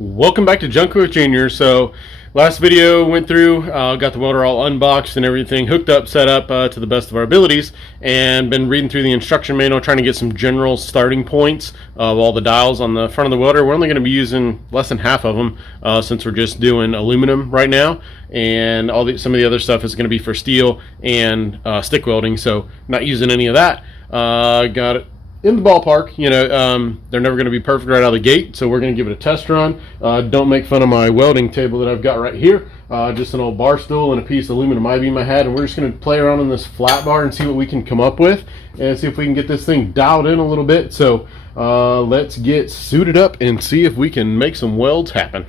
Welcome back to Junk with Junior. So last video went through, got the welder all unboxed and everything hooked up, set up to the best of our abilities, and been reading through the instruction manual trying to get some general starting points of all the dials on the front of the welder. We're only going to be using less than half of them since we're just doing aluminum right now, and some of the other stuff is going to be for steel and stick welding, so not using any of that. Got it in the ballpark. They're never going to be perfect right out of the gate, so we're going to give it a test run. Don't make fun of my welding table that I've got right here. Just an old bar stool and a piece of aluminum I-beam I had, and we're just going to play around on this flat bar and see what we can come up with and see if we can get this thing dialed in a little bit. So let's get suited up and see if we can make some welds happen.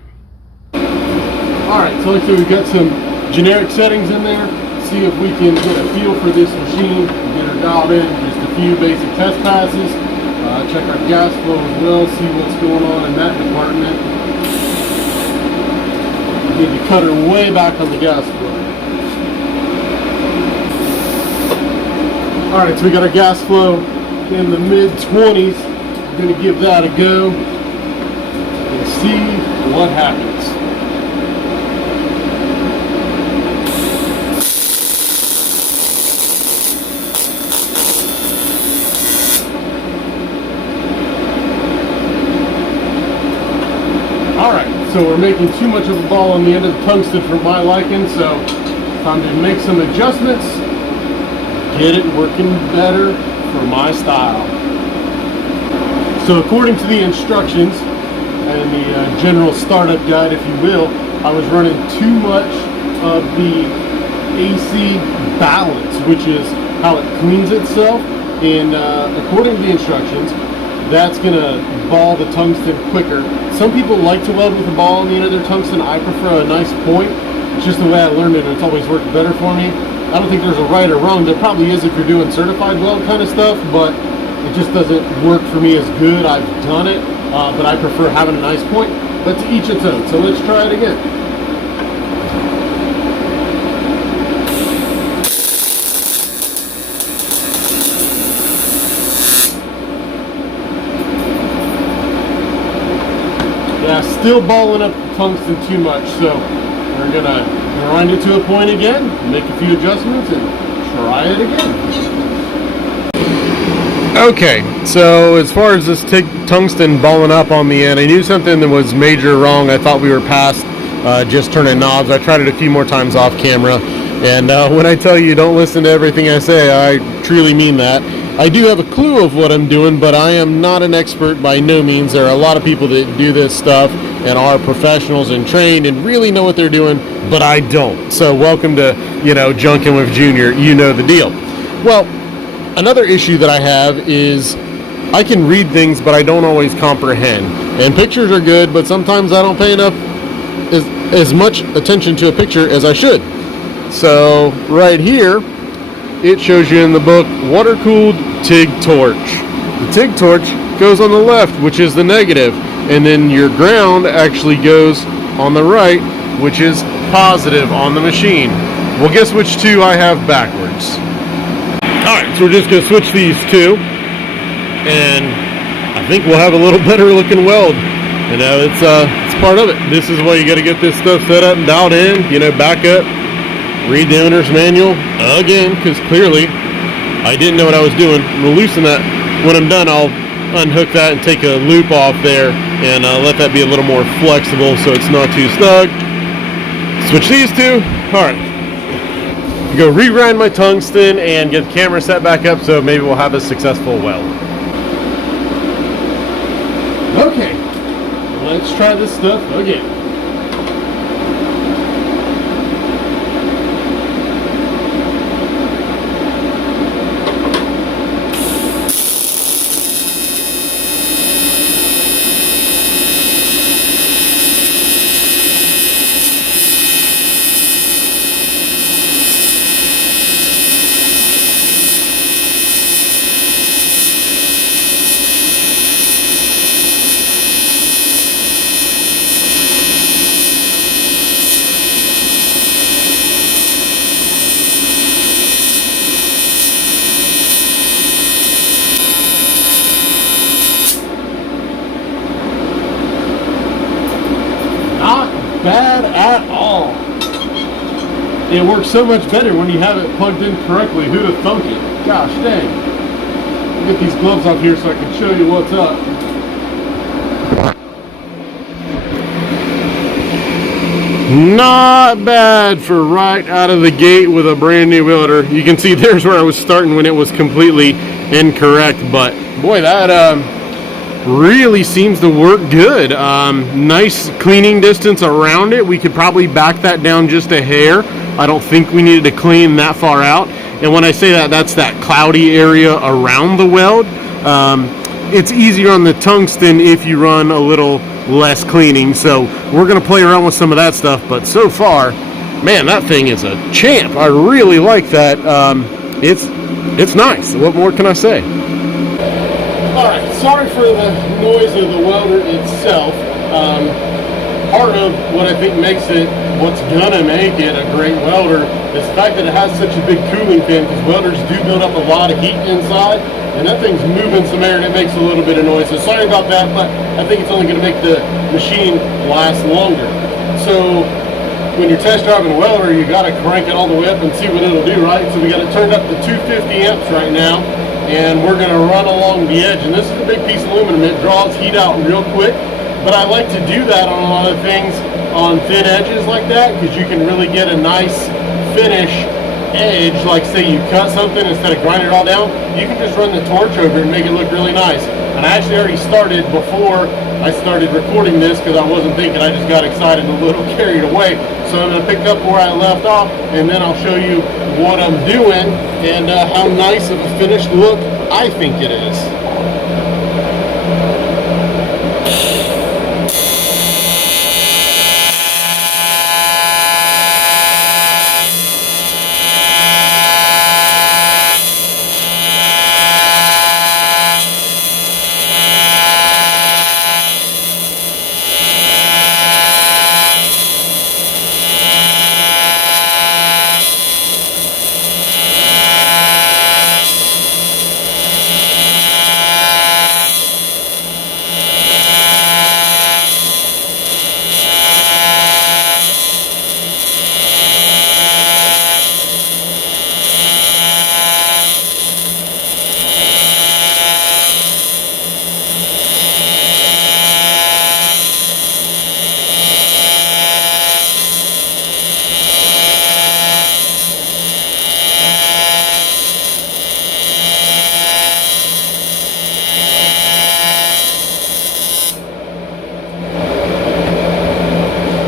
Alright, so like I said, we've got some generic settings in there. See if we can get a feel for this machine, get her dialed in, just a few basic test passes, check our gas flow as well, see what's going on in that department. Need to cut her way back on the gas flow. Alright, so we got our gas flow in the mid-20s. We're going to give that a go and see what happens. Alright, so we're making too much of a ball on the end of the tungsten for my liking, so time to make some adjustments, get it working better for my style. So according to the instructions and the general startup guide, if you will, I was running too much of the AC balance, which is how it cleans itself, and according to the instructions, that's going to ball the tungsten quicker. Some people like to weld with a ball on the end of their tungsten. I prefer a nice point. It's just the way I learned it, and it's always worked better for me. I don't think there's a right or wrong. There probably is if you're doing certified weld kind of stuff, but it just doesn't work for me as good. I've done it, but I prefer having a nice point. But to each its own. So let's try it again. Yeah, still balling up the tungsten too much, so we're gonna grind it to a point again, make a few adjustments, and try it again. Okay, so as far as this tungsten balling up on the end, I knew something that was major wrong. I thought we were past just turning knobs. I tried it a few more times off camera, and when I tell you don't listen to everything I say, I truly mean that. I do have a clue of what I'm doing, but I am not an expert by no means. There are a lot of people that do this stuff and are professionals and trained and really know what they're doing, but I don't. So welcome to, Junkin' with Junior. You know the deal. Well, another issue that I have is I can read things, but I don't always comprehend. And pictures are good, but sometimes I don't pay enough as much attention to a picture as I should. So right here, it shows you in the book water-cooled TIG torch. The TIG torch goes on the left, which is the negative, and then your ground actually goes on the right, which is positive on the machine. Well, guess which two I have backwards. Alright, so we're just going to switch these two, and I think we'll have a little better looking weld. It's part of it. This is why you got to get this stuff set up and dialed in, back up. Read the owner's manual again, because clearly I didn't know what I was doing. We'll loosen that. When I'm done, I'll unhook that and take a loop off there and let that be a little more flexible so it's not too snug. Switch these two. Alright. Go re-grind my tungsten and get the camera set back up so maybe we'll have a successful weld. Okay. Let's try this stuff again. bad at all. It works so much better when you have it plugged in correctly. Who'd have thunk it? Gosh dang. I'll get these gloves off here so I can show you what's up. Not bad for right out of the gate with a brand new welder. You can see there's where I was starting when it was completely incorrect, but boy, that really seems to work good. Nice cleaning distance around it. We could probably back that down just a hair. I don't think we needed to clean that far out. And when I say that, that's that cloudy area around the weld. It's easier on the tungsten if you run a little less cleaning. So we're going to play around with some of that stuff. But so far, man, that thing is a champ. I really like that. It's nice. What more can I say? Alright, sorry for the noise of the welder itself. Part of what I think makes it, what's gonna make it a great welder, is the fact that it has such a big cooling fin, because welders do build up a lot of heat inside, and that thing's moving some air and it makes a little bit of noise. So sorry about that, but I think it's only gonna make the machine last longer. So when you're test driving a welder, you gotta crank it all the way up and see what it'll do, right? So we got it turned up to 250 amps right now, and we're going to run along the edge. And this is a big piece of aluminum. It draws heat out real quick, but I like to do that on a lot of things on thin edges like that, because you can really get a nice finish edge. Like say you cut something, instead of grinding it all down, you can just run the torch over it and make it look really nice. And I actually already started before I started recording this, because I wasn't thinking, I just got excited and a little carried away. So I'm going to pick up where I left off, and then I'll show you what I'm doing and how nice of a finished look I think it is.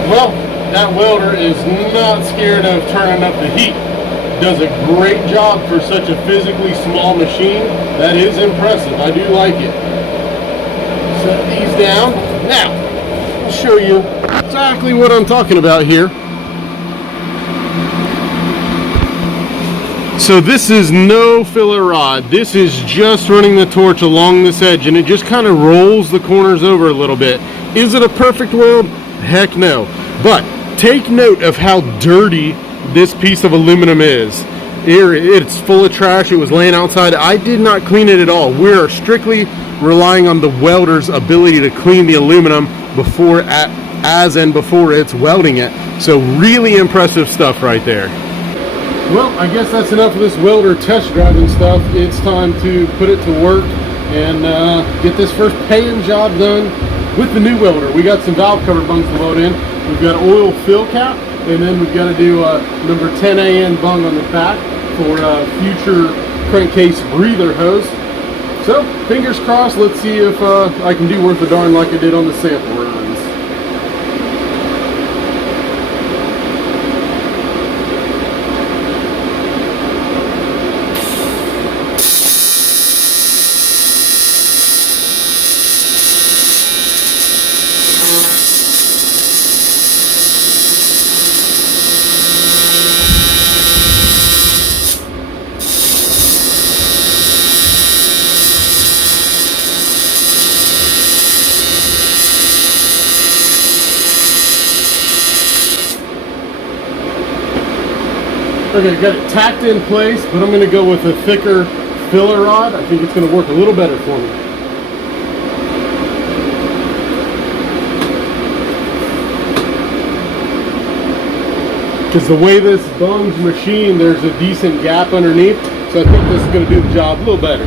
Well, that welder is not scared of turning up the heat. Does a great job for such a physically small machine. That is impressive. I do like it. Set these down. Now, I'll show you exactly what I'm talking about here. So this is no filler rod. This is just running the torch along this edge, and it just kind of rolls the corners over a little bit. Is it a perfect weld? Heck no. But take note of how dirty this piece of aluminum is. It's full of trash. It was laying outside. I did not clean it at all. We are strictly relying on the welder's ability to clean the aluminum before it's welding it. So really impressive stuff right there. Well, I guess that's enough of this welder test driving stuff. It's time to put it to work and get this first paying job done with the new welder. We got some valve cover bungs to load in. We've got an oil fill cap, and then we've got to do a number 10AN bung on the back for a future crankcase breather hose. So, fingers crossed, let's see if I can do worth a darn like I did on the sample runs. Okay, got it tacked in place, but I'm going to go with a thicker filler rod. I think it's going to work a little better for me. because the way this bung's machined, there's a decent gap underneath, so I think this is going to do the job a little better.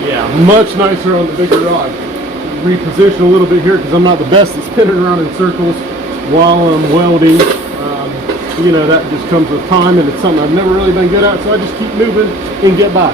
Yeah, much nicer on the bigger rod. Reposition a little bit here because I'm not the best at spinning around in circles while I'm welding. You know, that just comes with time, and it's something I've never really been good at, so I just keep moving and get by.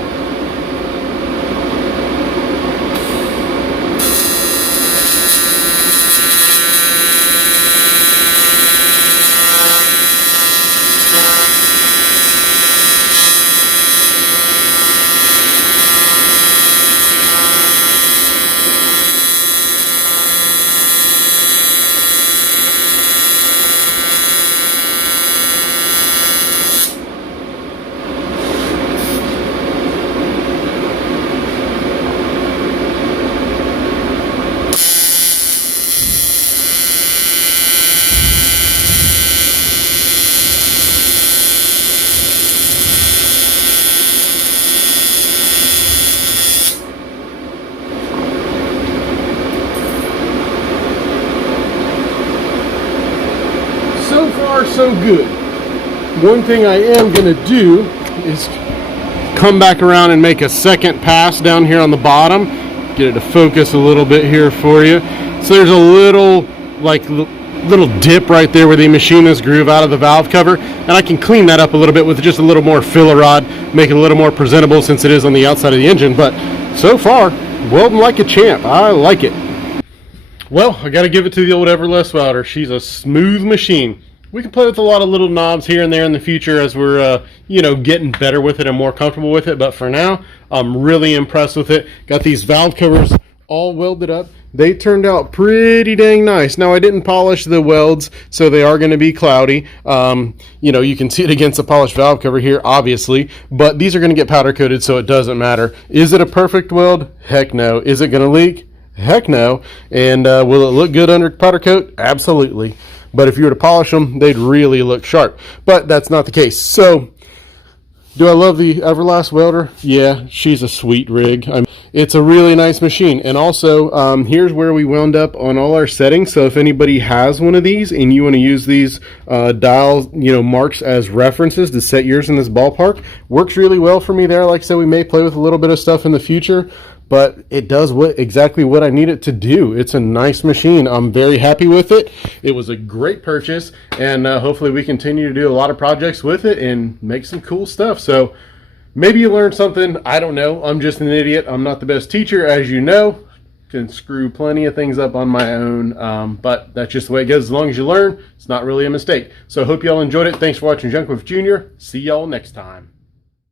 So far, so good. One thing I am going to do is come back around and make a second pass down here on the bottom. Get it to focus a little bit here for you. So there's a little, little dip right there where they machine this groove out of the valve cover, and I can clean that up a little bit with just a little more filler rod, make it a little more presentable since it is on the outside of the engine. But so far, welding like a champ. I like it. Well, I got to give it to the old Everlast Welder. She's a smooth machine. We can play with a lot of little knobs here and there in the future as we're, you know, getting better with it and more comfortable with it. But for now, I'm really impressed with it. Got these valve covers all welded up. They turned out pretty dang nice. Now, I didn't polish the welds, so they are going to be cloudy. You know, you can see it against the polished valve cover here, obviously. But these are going to get powder coated, so it doesn't matter. Is it a perfect weld? Heck no. Is it going to leak? Heck no. And will it look good under powder coat? Absolutely. But if you were to polish them, they'd really look sharp. But that's not the case. So, do I love the Everlast Welder? Yeah, she's a sweet rig. It's a really nice machine. And also, here's where we wound up on all our settings. So if anybody has one of these and you want to use these dial, you know, marks as references to set yours in this ballpark, works really well for me there. Like I said, we may play with a little bit of stuff in the future, but it does exactly what I need it to do. It's a nice machine. I'm very happy with it. It was a great purchase, and hopefully we continue to do a lot of projects with it and make some cool stuff. So maybe you learned something. I don't know. I'm just an idiot. I'm not the best teacher, as you know. Can screw plenty of things up on my own, but that's just the way it goes. As long as you learn, it's not really a mistake. So I hope y'all enjoyed it. Thanks for watching Junk with Junior. See y'all next time.